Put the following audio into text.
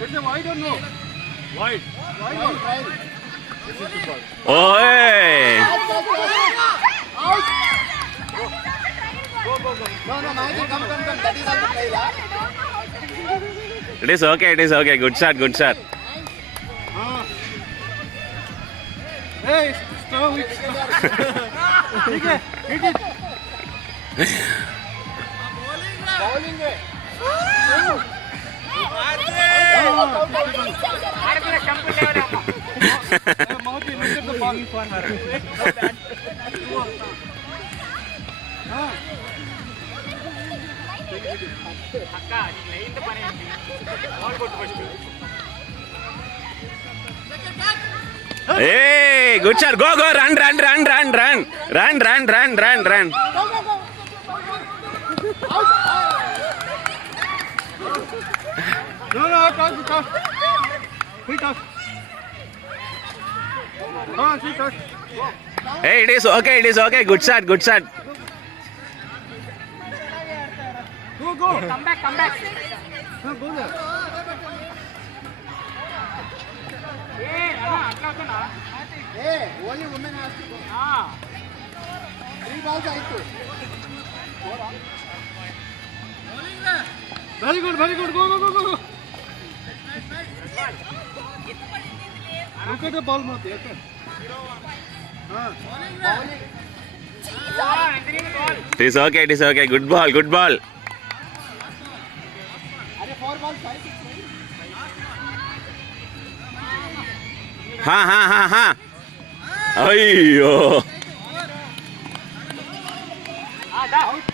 It's a wide or no? Wide. Wide. Wide. This is good ball. ఓయ్ Out. Go, go, go. No, no, Mahdi, come. That is also play, yeah? It is okay good shot Hey, strong it. ठीक है, hit it. Bowling है. Mahdi, look at the ball. A good shot go run No, toss. Quick toss. Come on, quick toss. A it is okay good shot Go. Come back. No, go there. Hey, only women has to go. 3 balls ಆಯ್ತು. Very good. Go. Look at the ball, Moti. Okay. It is okay good ball अरे 4 balls 5 6 హా అయ్యో